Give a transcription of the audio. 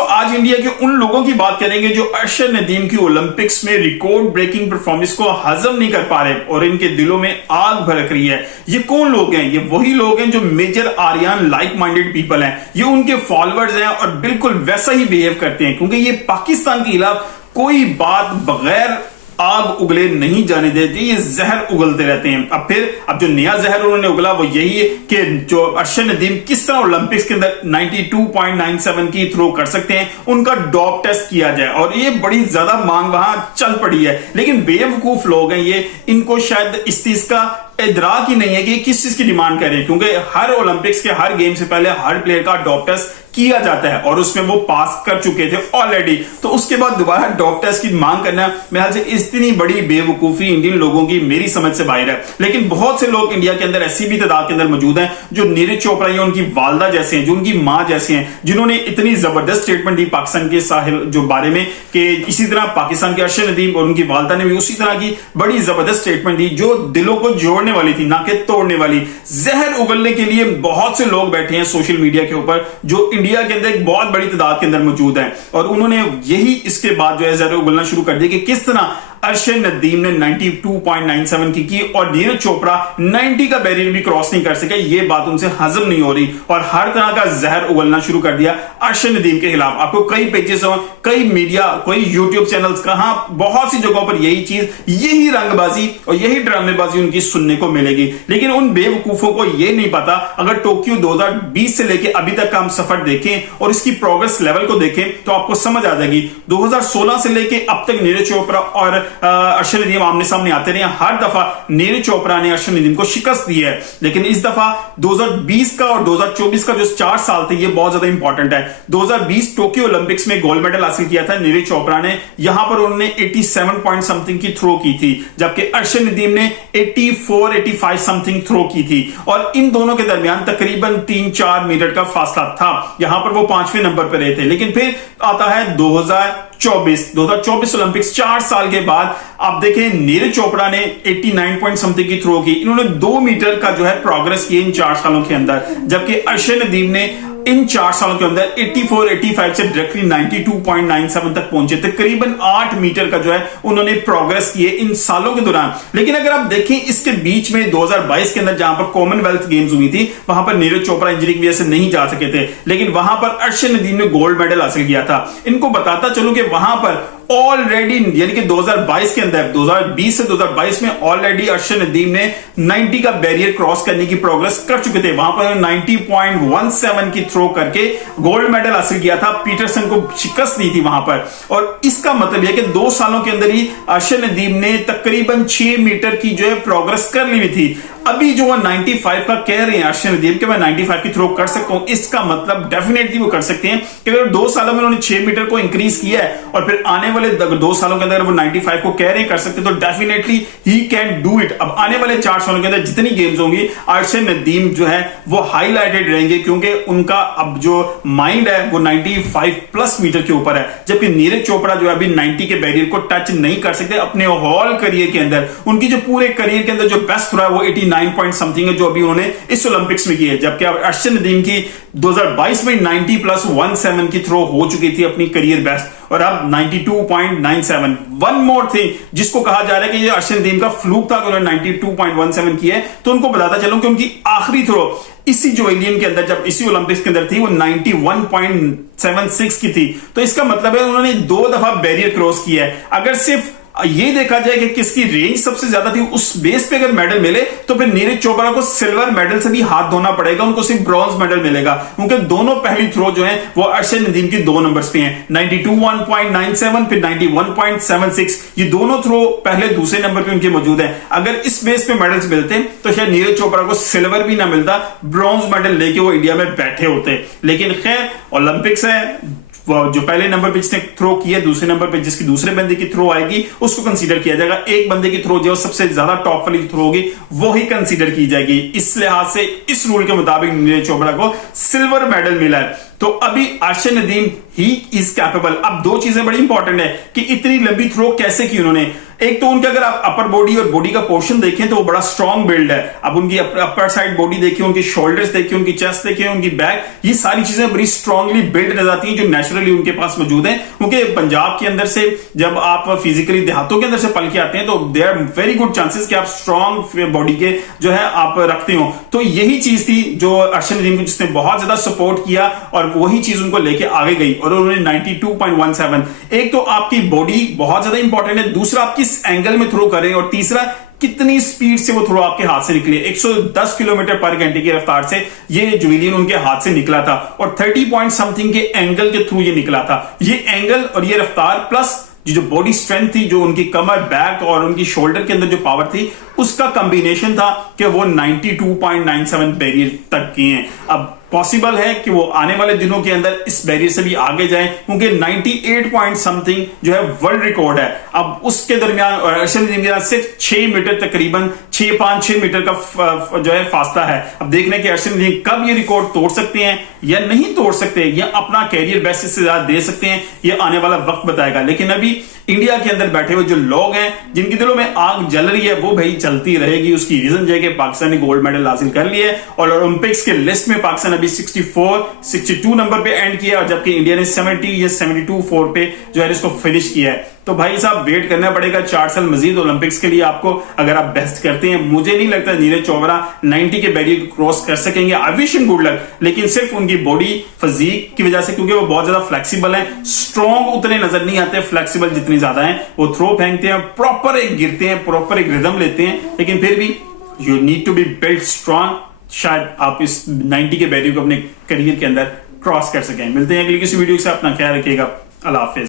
आज इंडिया के उन लोगों की बात करेंगे जो अरशद नदीम की ओलंपिक्स में रिकॉर्ड ब्रेकिंग परफॉर्मेंस को हजम नहीं कर पा रहे और इनके दिलों में आग भड़क रही है। ये कौन लोग हैं? ये वही लोग हैं जो मेजर आर्यन लाइक माइंडेड पीपल हैं। ये उनके फॉलोअर्स हैं और बिल्कुल वैसा ही बिहेव करते हैं क्योंकि ये पाकिस्तान के खिलाफ कोई बात बगैर आग उगले नहीं जाने देते, ये जहर उगलते रहते हैं। अब जो नया जहर उन्होंने उगला वो यही है कि जो अरशद नदीम किस तरह ओलंपिक्स के अंदर 92.97 की थ्रो कर सकते हैं, उनका डॉप टेस्ट किया जाए। और ये बड़ी ज्यादा मांग वहां चल पड़ी है, लेकिन बेवकूफ लोग हैं ये, इनको शायद इस चीज का इदराक ही नहीं है कि किस चीज की डिमांड कर रहे हैं, क्योंकि हर ओलंपिक्स के हर गेम से पहले हर प्लेयर का डॉप टेस्ट किया जाता है और उसमें वो पास कर चुके थे ऑलरेडी। तो उसके बाद दोबारा डॉप टेस्ट की मांग करना मेरे ख्याल से इतनी बड़ी बेवकूफी इंडियन लोगों की मेरी समझ से बाहर है। लेकिन बहुत से लोग इंडिया के अंदर ऐसी भी तादाद के अंदर मौजूद हैं जो नीरज चोपड़ा या उनकी वालदा जैसे हैं, जो उनकी मां जैसे हैं, जिन्होंने इतनी जबरदस्त स्टेटमेंट दी पाकिस्तान के साहिल जो बारे में कि इसी तरह पाकिस्तान के अरशद नदीम और उनकी वालदा ने भी उसी तरह की बड़ी जबरदस्त स्टेटमेंट दी जो दिलों को जोड़ने वाली थी, ना कि तोड़ने वाली। जहर उगलने के लिए बहुत से लोग बैठे हैं सोशल मीडिया के ऊपर जो इंडिया के अंदर एक बहुत बड़ी तादाद के अंदर मौजूद है और उन्होंने यही इसके बाद जो है जहर उगलना शुरू कर दिया कि किस तरह अरशद नदीम ने 92.97 की और नीरज चोपड़ा 90 का बैरियर भी क्रॉस नहीं कर सके। ये बात उनसे हजम नहीं हो रही और हर तरह का जहर उगलना शुरू कर दिया अरशद नदीम के खिलाफ। आपको कई पेजेस हो, कई मीडिया, कोई यूट्यूब चैनल्स, कहां बहुत सी जगहों पर यही चीज, यही रंगबाजी और यही ड्रामेबाजी उनकी सुनने को मिलेगी। लेकिन उन बेवकूफों को यह नहीं पता, अगर टोक्यो 2020 से लेकर अभी तक का हम सफर देखें और इसकी प्रोग्रेस लेवल को देखें तो आपको समझ आ जाएगी। 2016 से लेकर अब तक नीरज चोपड़ा और अरशद नदीम आमने सामने आते रहे। हर दफा नीरज चोपड़ा ने अरशद नदीम को शिकस्त दी है, लेकिन इस दफा 2020 का और 2024 का जो 4 साल थे ये बहुत ज्यादा इंपॉर्टेंट है। 2020 टोक्यो ओलंपिक्स में गोल्ड मेडल हासिल किया था नीरज चोपड़ा ने, यहां पर उन्होंने 87 पॉइंट समथिंग की थ्रो की थी, जबकि अरशद नदीम ने 84-85 समथिंग थ्रो की थी और इन दोनों के दरमियान तकरीबन 3-4 मीटर का फासला था। यहां पर वो 5वें नंबर पर रहे थे। लेकिन फिर आता है 2024 ओलंपिक्स, 4 साल के बाद आप देखें नीरज चोपड़ा ने 89 पॉइंट समथिंग की थ्रो की। इन्होंने 2 मीटर का जो है प्रोग्रेस किया इन 4 सालों के अंदर, जबकि अरशद नदीम ने इन 4 सालों के अंदर 84-85 से डायरेक्टली 92.97 तक पहुंचे। तकरीबन 8 मीटर का जो है उन्होंने प्रोग्रेस किए इन सालों के दौरान। लेकिन अगर आप देखें इसके बीच में 2022 के अंदर जहां पर कॉमनवेल्थ गेम्स हुई थी, वहां पर नीरज चोपड़ा इंजरी की वजह से नहीं जा सके थे, लेकिन वहां पर अरशद नदीम ने गोल्ड मेडल हासिल किया था। इनको बताता चलूं कि वहां पर ऑलरेडी यानी कि 2022 के अंदर 2020 से 2022 में ऑलरेडी अरशद नदीम ने 90 का बैरियर क्रॉस करने की प्रोग्रेस कर चुके थे। वहां पर 90.17 की थ्रो करके गोल्ड मेडल हासिल किया था, पीटरसन को शिकस्त दी थी वहां पर। और इसका मतलब यह कि 2 सालों के अंदर ही अरशद नदीम ने तकरीबन 6 मीटर की जो है प्रोग्रेस कर ली हुई थी। अभी जो 95 का कह रहे हैं अरशद नदीम कि मैं 95 की थ्रो कर सकता हूं, इसका मतलब डेफिनेटली वो कर सकते हैं कि अगर 2 सालों में उन्होंने 6 मीटर को इंक्रीज किया है और फिर आने वाले 2 सालों के अंदर वो 95 को कह रहे हैं कर सकते, तो definitely he can do it. अब आने वाले 4 सालों के अंदर जितनी गेम्स होंगी अरशद नदीम जो है वो हाईलाइटेड रहेंगे, क्योंकि उनका अब जो माइंड है वो 95 प्लस मीटर के ऊपर है, जबकि नीरज चोपड़ा जो है अभी 90 के बैरियर को टच नहीं कर सकते अपने होल करियर के अंदर। उनकी जो पूरे करियर के अंदर जो बेस्ट थ्रो है वो 89 पॉइंट समथिंग है जो अभी उन्होंने इस ओलंपिक्स में की है, जबकि अरशद नदीम की 2022 में 90+17 की थ्रो हो चुकी थी अपनी करियर बेस्ट और अब 92.97। वन मोर थिंग जिसको कहा जा रहा है कि ये अरशद नदीम का फ्लूक था कि उन्होंने 92.17 किया है, तो उनको बताता चलूं कि उनकी आखिरी थ्रो इसी जो एलियन के अंदर जब इसी ओलंपिक्स के अंदर थी वो 91.76 की थी। तो इसका मतलब है उन्होंने 2 दफा बैरियर क्रॉस किया है। अगर सिर्फ ये देखा जाए कि किसकी रेंज सबसे ज्यादा थी उस बेस पे अगर मेडल मिले तो फिर नीरज चोपड़ा को सिल्वर मेडल से भी हाथ धोना पड़ेगा, उनको सिर्फ ब्रॉन्ज मेडल मिलेगा, क्योंकि दोनों पहली थ्रो जो है वो अरशद नदीम की 2 नंबर्स पे हैं, 92.97 फिर 91.76। ये दोनों थ्रो पहले दूसरे नंबर पे उनके मौजूद है। अगर इस बेस पे मेडल्स मिलते तो शायद नीरज चोपड़ा को सिल्वर भी ना मिलता, ब्रॉन्ज मेडल लेके वो इंडिया में बैठे होते। लेकिन खैर ओलंपिक्स है, जो पहले नंबर पे जिसने थ्रो किया, दूसरे नंबर पे जिसकी दूसरे बंदे की थ्रो आएगी उसको कंसीडर किया जाएगा। एक बंदे की थ्रो जो सबसे ज्यादा टॉप वाली थ्रो होगी वो ही कंसीडर की जाएगी। इस लिहाज से इस रूल के मुताबिक नीरज चोपड़ा को सिल्वर मेडल मिला है। तो अभी Arshad Nadeem he is capable. अब दो चीजें बड़ी इंपॉर्टेंट है कि इतनी लंबी थ्रो कैसे की उन्होंने। एक तो उनके अगर आप अपर बॉडी और बॉडी का पोर्शन देखें तो वो बड़ा स्ट्रॉन्ग बिल्ड है। अब उनकी अपर साइड बॉडी देखिए, उनकी शोल्डर्स देखिए, उनकी चेस्ट देखिए, उनकी बैक, ये सारी चीजें बड़ी स्ट्रांगली बिल्ड नजर आती हैं जो नेचुरली उनके पास मौजूद है। क्योंकि पंजाब के अंदर से जब आप फिजिकली देहातों के अंदर से पल के आते हैं तो there are very good chances कि आप स्ट्रॉन्ग बॉडी के जो है आप रखते हो। तो यही चीज थी जो अर्शद नदीम को जिसने बहुत ज्यादा सपोर्ट किया और वही चीज उनको लेके आगे गई और उन्होंने 92.17। एक तो आपकी बॉडी बहुत ज्यादा इंपॉर्टेंट है, दूसरा आप किस एंगल में थ्रो करें और तीसरा कितनी स्पीड से वो थ्रो आपके हाथ से निकले। 110 किलोमीटर पर घंटे की रफ्तार से ये जुवेलियन उनके हाथ से निकला था और 30 पॉइंट समथिंग के एंगल के थ्रू ये निकला था। ये एंगल और ये रफ्तार प्लस जो बॉडी स्ट्रेंथ थी, जो उनकी कमर, बैक और उनकी शोल्डर के अंदर जो पावर थी, उसका कॉम्बिनेशन था कि वो 92.97 बैरियर तक गए हैं। अब पॉसिबल है कि वो आने वाले दिनों के अंदर इस बैरियर से भी आगे जाएं क्योंकि 98 पॉइंट समथिंग जो है वर्ल्ड रिकॉर्ड है। अब उसके दरमियान अर्शद नदीम के साथ सिर्फ 6 मीटर तकरीबन 6 मीटर का जो है फासला है। अब देखने के अर्शद नदीम कब ये रिकॉर्ड तोड़ सकते हैं या नहीं तोड़ सकते, या अपना कैरियर बेस्ट से ज्यादा दे सकते हैं, ये आने वाला वक्त बताएगा। लेकिन अभी इंडिया के अंदर बैठे हुए जो लोग हैं जिनके दिलों में आग जल रही है वो भाई चलती रहेगी। उसकी रीजन जो है कि पाकिस्तान ने गोल्ड मेडल हासिल कर लिया है और ओलंपिक्स के लिस्ट में पाकिस्तान अभी 62 नंबर पे एंड किया और जबकि इंडिया ने 70 या 72 पे जो है इसको फिनिश किया है। तो भाई साहब वेट करना पड़ेगा 4 साल मजीद ओलंपिक्स के लिए आपको, अगर आप बेस्ट करते हैं। मुझे नहीं लगता नीरज चोपड़ा 90 के बैरियर क्रॉस कर सकेंगे। I wish him good luck, लेकिन सिर्फ उनकी बॉडी फिजिक की वजह से, क्योंकि वो बहुत ज्यादा फ्लेक्सिबल है, स्ट्रॉन्ग उतने नजर नहीं आते, फ्लेक्सिबल जितनी ज्यादा है। वो थ्रो फेंकते हैं, प्रॉपर एक गिरते हैं, प्रॉपर एक रिदम लेते हैं, लेकिन फिर भी you need to be build strong. शायद आप इस 90 के बैरियर को अपने करियर के अंदर क्रॉस कर सकें। मिलते हैं अगली किसी वीडियो से, अपना ख्याल रखिएगा। अल्लाह हाफिज।